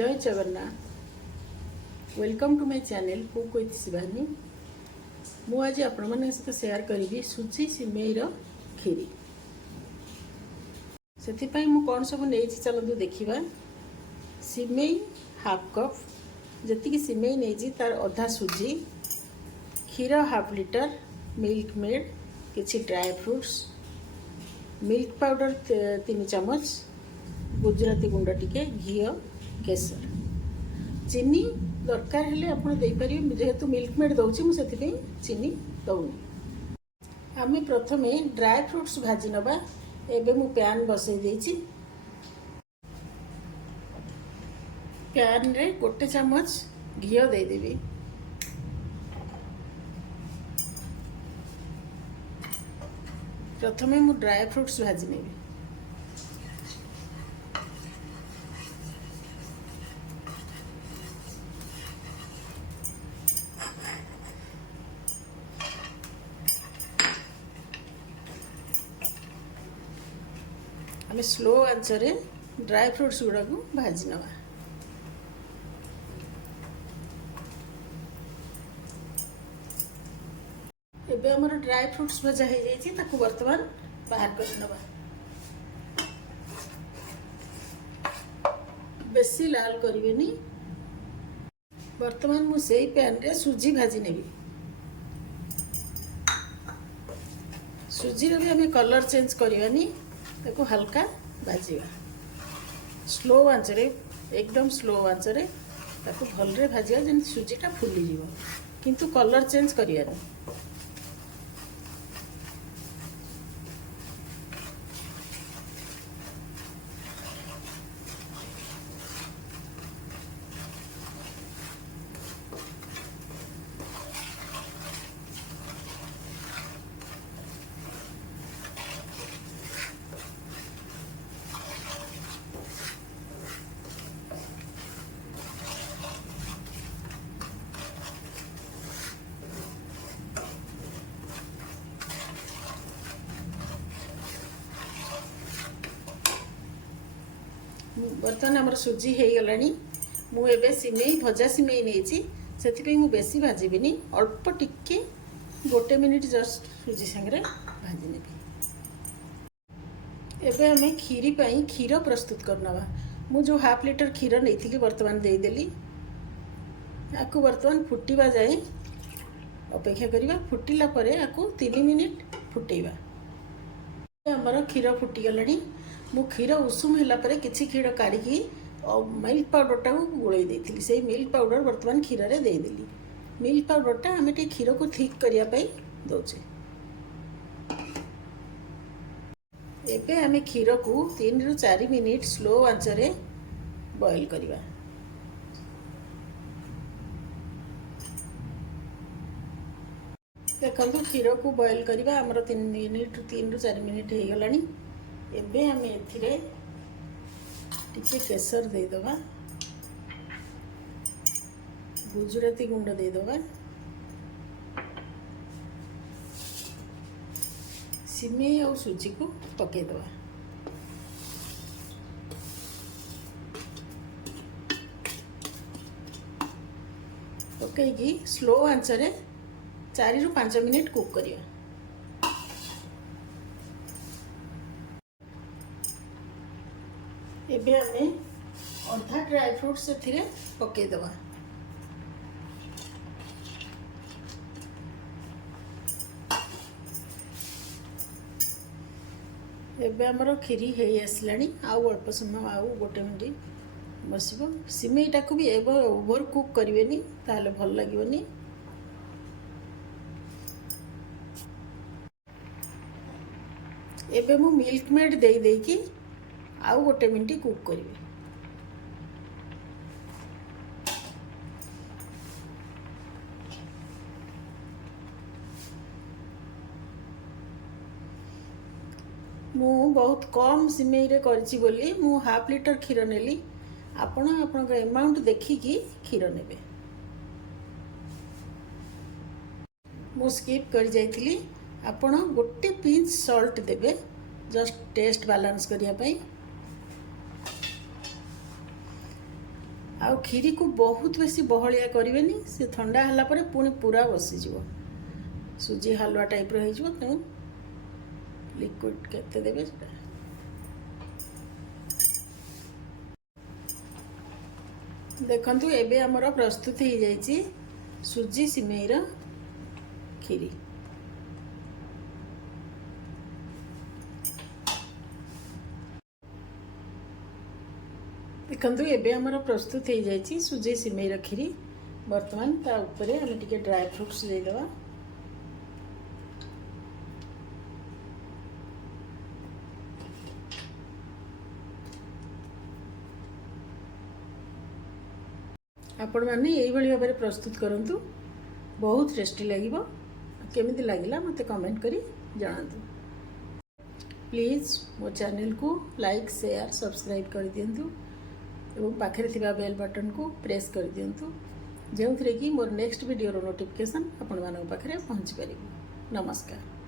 जय Jagannath welcome to my channel cook with Shivani. मु आज आपण मन सहित शेयर करी सुजी सिमेईर खीरी। से मु कौन सब नहीं चलतु देखा। सिमेई हाफ कप जी सिमेई नहीं तार अधा सुजी, क्षीर हाफ लिटर, मिल्क मेड, किछि ड्राई फ्रूट्स, मिल्क पाउडर 3 चमच, गुजराती गुंड टिके, घी, केसर, चीनी दरकार हेले आपण दे परिबे। जेहेतु मिल्क मेड दउछि मु सेति चीनी दउनी। आमे प्रथमे ड्राई फ्रूट्स भाजी नबा। एबे मु पैन बसई देछि। पैन रे 1 चमच घी दे देबी। प्रथमे मु ड्राई फ्रूट्स भाजी नेबी। आमे स्लो आंच रे ड्राई फ्रूट्स गुड़ा को भाजी नवा। एबे हमर ड्राई फ्रूट्स भजा हो जाइए ताकू वर्तमान बाहर कर नवा। बेसी लाल करिवेनी। वर्तमान मु सेई पैन रे सुजी भाजी नेबी। सुजी रे भी हमें कलर चेंज करिवानी, ताकू हल्का भाजीवा। स्लो आंच रे, एकदम स्लो आंच रे ताकू भलरे भाजिया जेन सुजीटा फुली जीवो, किंतु कलर चेंज करियानी। बर्तमान आमर सुजी हो गलानी। मुझे सिमेई भजा सिमेई नहीं से बेसी भाजबिनी, अल्प टिके 1 मिनिट जस्ट सुजी सांगे भाजी नेबी। एबे हमें खीरी पाई क्षीर प्रस्तुत करना। मु जो हाफ लिटर क्षीर नहीं वर्तमान देदेली। आपको वर्तमान फुटिबा जाए अपेक्षा करवा। फुटिला परे आपको 3 मिनिट फुटेबा। आमर क्षीर फुटी गलानी। मु क्षीर उषुम होला परे किछि क्षीर काढ़ी मिल्क पाउडर टा गोलई देथिली। से मिल्क पाउडर वर्तमान क्षीर रे दे देली। मिल्क पाउडर टा हमें क्षीर को थिक करिया पई दोचे। एबे हमें क्षीर को 3 रु 4 मिनिट स्लो आंच रे बॉईल करिवा। देखो क्षीर को बॉईल करिवा। हमर 3 रु 4 मिनिट हो गलानी। एबे हमें एथिरे टिके केसर दे दबा, गुजराती गुंड दे दबा, सिमेई और सुजी को पके दबा। पकईकी स्लो आंच रे 4 रु 5 मिनिट कुक करिया। एबे हमें अधा ड्राई फ्रूट्स से पके दवा। एबे हमर खीरी हे आसलानी। आउ अल्प समय आउ 1 मिनिट बसिबो। सिमेईटा को भी ओवर कुक करिवेनी, ताले भल लागिवनी। एबे मु मिल्क मेड दे देकी आउ 1 मिनिट कुक करिवे। मु बहुत कम सिमेई रे करछि बोली मु हाफ लिटर क्षीर नेली। आपण आपन अमाउंट देखिकी क्षीर नेबे। मु स्किप कर जाइथिली। आपण 1 पिंच सॉल्ट देबे, जस्ट टेस्ट बैलेंस करिया पई। आउ खीरी को बहुत बेसी बहलिया करेनि से ठंडा हला परे पुणी पूरा बसीजिव सुजी हलवा टाइप रही तेणु लिक्विड केते देबे देखंतु एबे हमर प्रस्तुत हो जाइए सुजी सिमेईर खीरी। देखंतु एबे हमर प्रस्तुत हो जाइए सुजी सिमेईर खीरी। वर्तमान ता ऊपर आम टिके ड्राई फ्रूट्स देदेवा। आपण मैंने यही भाव में प्रस्तुत करूँ बहुत टेस्टी लगे केमिति लगिला मते कमेंट करी जणातु। प्लीज मो चैनल को लाइक शेयर सब्सक्राइब कर दिंतु एवं पाखे थिबा बेल बटन को प्रेस कर दिंतु जो थी कि मोर नेक्स्ट वीडियो नोटिफिकेशन आपण मानक पाखे पहुँची पार। नमस्कार।